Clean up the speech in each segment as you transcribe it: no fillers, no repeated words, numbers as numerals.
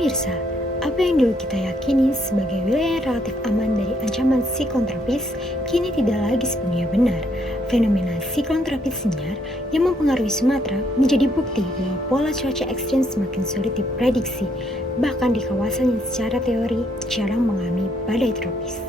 Pemirsa, apa yang dulu kita yakini sebagai wilayah yang relatif aman dari ancaman siklon tropis, kini tidak lagi sepenuhnya benar. Fenomena siklon tropis senyar yang mempengaruhi Sumatera menjadi bukti bahwa pola cuaca ekstrim semakin sulit diprediksi, bahkan di kawasan yang secara teori jarang mengalami badai tropis.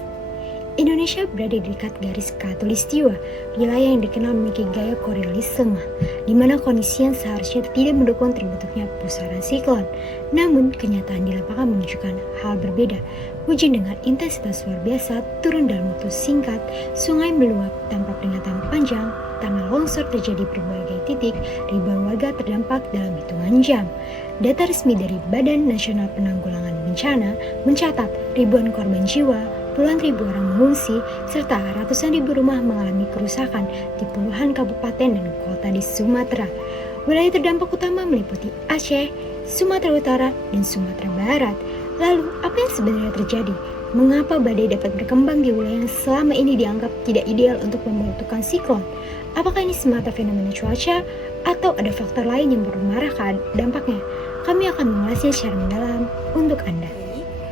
Indonesia berada di dekat garis khatulistiwa, wilayah yang dikenal memiliki gaya Coriolis lemah, di mana kondisi yang seharusnya tidak mendukung terbentuknya pusaran siklon. Namun, kenyataan di lapangan menunjukkan hal berbeda. Hujan dengan intensitas luar biasa turun dalam waktu singkat, sungai meluap tanpa peringatan panjang, tanah longsor terjadi di berbagai titik, ribuan warga terdampak dalam hitungan jam. Data resmi dari Badan Nasional Penanggulangan Bencana mencatat ribuan korban jiwa, puluhan ribu orang mengungsi, serta ratusan ribu rumah mengalami kerusakan di puluhan kabupaten dan kota di Sumatera. Wilayah terdampak utama meliputi Aceh, Sumatera Utara, dan Sumatera Barat. Lalu, apa yang sebenarnya terjadi? Mengapa badai dapat berkembang di wilayah yang selama ini dianggap tidak ideal untuk membentukkan siklon? Apakah ini semata fenomena cuaca, atau ada faktor lain yang bermarah ke dampaknya? Kami akan mengulasnya secara mendalam untuk Anda.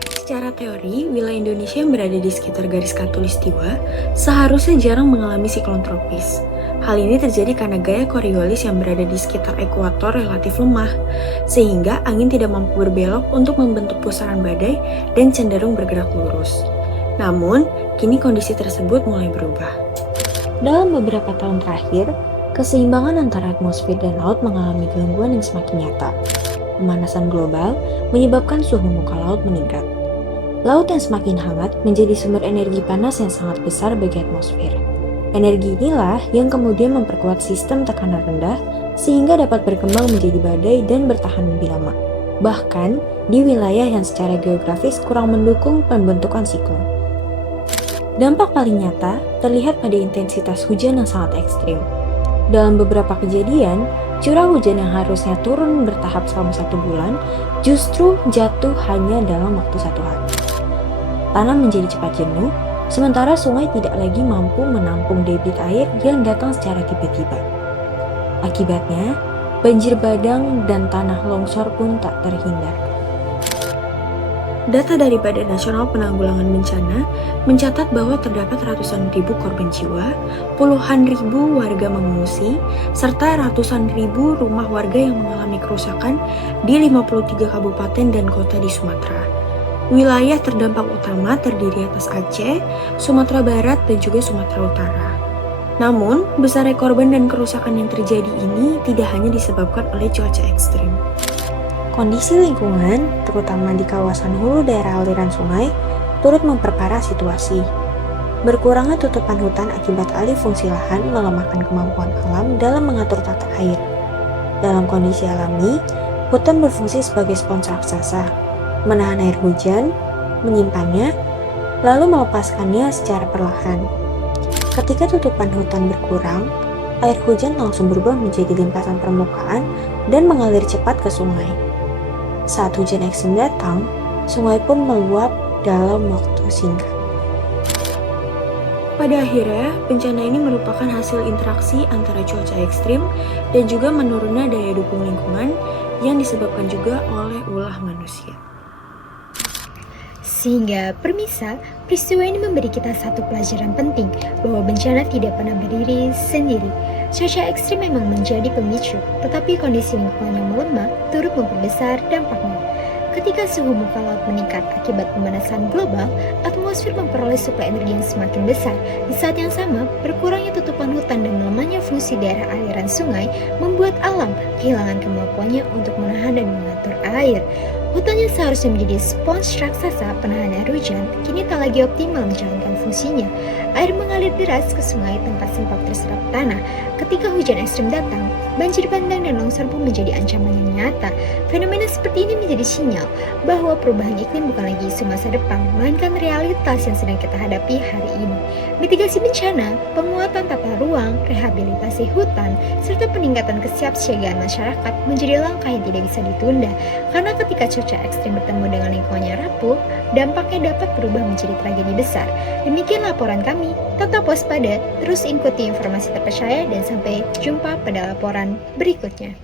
Secara teori, wilayah Indonesia yang berada di sekitar garis khatulistiwa seharusnya jarang mengalami siklon tropis. Hal ini terjadi karena gaya Coriolis yang berada di sekitar ekuator relatif lemah, sehingga angin tidak mampu berbelok untuk membentuk pusaran badai dan cenderung bergerak lurus. Namun, kini kondisi tersebut mulai berubah. Dalam beberapa tahun terakhir, keseimbangan antara atmosfer dan laut mengalami gangguan yang semakin nyata. Pemanasan global menyebabkan suhu muka laut meningkat. Laut yang semakin hangat menjadi sumber energi panas yang sangat besar bagi atmosfer. Energi inilah yang kemudian memperkuat sistem tekanan rendah sehingga dapat berkembang menjadi badai dan bertahan lebih lama. Bahkan di wilayah yang secara geografis kurang mendukung pembentukan siklon. Dampak paling nyata terlihat pada intensitas hujan yang sangat ekstrim. Dalam beberapa kejadian, curah hujan yang harusnya turun bertahap selama 1 bulan justru jatuh hanya dalam waktu 1 hari. Tanah menjadi cepat jenuh, sementara sungai tidak lagi mampu menampung debit air yang datang secara tiba-tiba. Akibatnya, banjir bandang dan tanah longsor pun tak terhindarkan. Data dari Badan Nasional Penanggulangan Bencana mencatat bahwa terdapat ratusan ribu korban jiwa, puluhan ribu warga mengungsi, serta ratusan ribu rumah warga yang mengalami kerusakan di 53 kabupaten dan kota di Sumatera. Wilayah terdampak utama terdiri atas Aceh, Sumatera Barat, dan juga Sumatera Utara. Namun, besarnya korban dan kerusakan yang terjadi ini tidak hanya disebabkan oleh cuaca ekstrim. Kondisi lingkungan, terutama di kawasan hulu daerah aliran sungai, turut memperparah situasi. Berkurangnya tutupan hutan akibat alih fungsi lahan melemahkan kemampuan alam dalam mengatur tata air. Dalam kondisi alami, hutan berfungsi sebagai spons raksasa, menahan air hujan, menyimpannya, lalu melepaskannya secara perlahan. Ketika tutupan hutan berkurang, air hujan langsung berubah menjadi limpasan permukaan dan mengalir cepat ke sungai. Saat hujan ekstrim datang, sungai pun meluap dalam waktu singkat. Pada akhirnya, bencana ini merupakan hasil interaksi antara cuaca ekstrim dan juga menurunnya daya dukung lingkungan yang disebabkan juga oleh ulah manusia. Sehingga permisa, peristiwa ini memberi kita satu pelajaran penting bahwa bencana tidak pernah berdiri sendiri. Cuaca ekstrim memang menjadi pemicu, tetapi kondisi lingkungan yang melemah turut memperbesar dampaknya. Ketika suhu muka laut meningkat akibat pemanasan global, atmosfer memperoleh suplai energi yang semakin besar. Di saat yang sama, berkurangnya tutupan hutan dan melemahnya fungsi daerah aliran sungai membuat alam kehilangan kemampuannya untuk menahan dan mengatur air. Hutan yang seharusnya menjadi spons raksasa penahan air hujan, kini tak lagi optimal menjalankan fungsinya. Air mengalir deras ke sungai tanpa sempat terserap tanah. Ketika hujan ekstrim datang, banjir bandang dan longsor pun menjadi ancaman yang nyata. Fenomena seperti ini menjadi sinyal bahwa perubahan iklim bukan lagi isu masa depan, melainkan realitas yang sedang kita hadapi hari ini. Mitigasi bencana, penguatan tata ruang, rehabilitasi hutan, serta peningkatan kesiapsiagaan masyarakat menjadi langkah yang tidak bisa ditunda. Karena ketika cuaca ekstrim bertemu dengan lingkungannya rapuh, dampaknya dapat berubah menjadi tragedi besar. Demikian laporan kami. Tetap waspada, terus ikuti informasi terpercaya, dan sampai jumpa pada laporan berikutnya.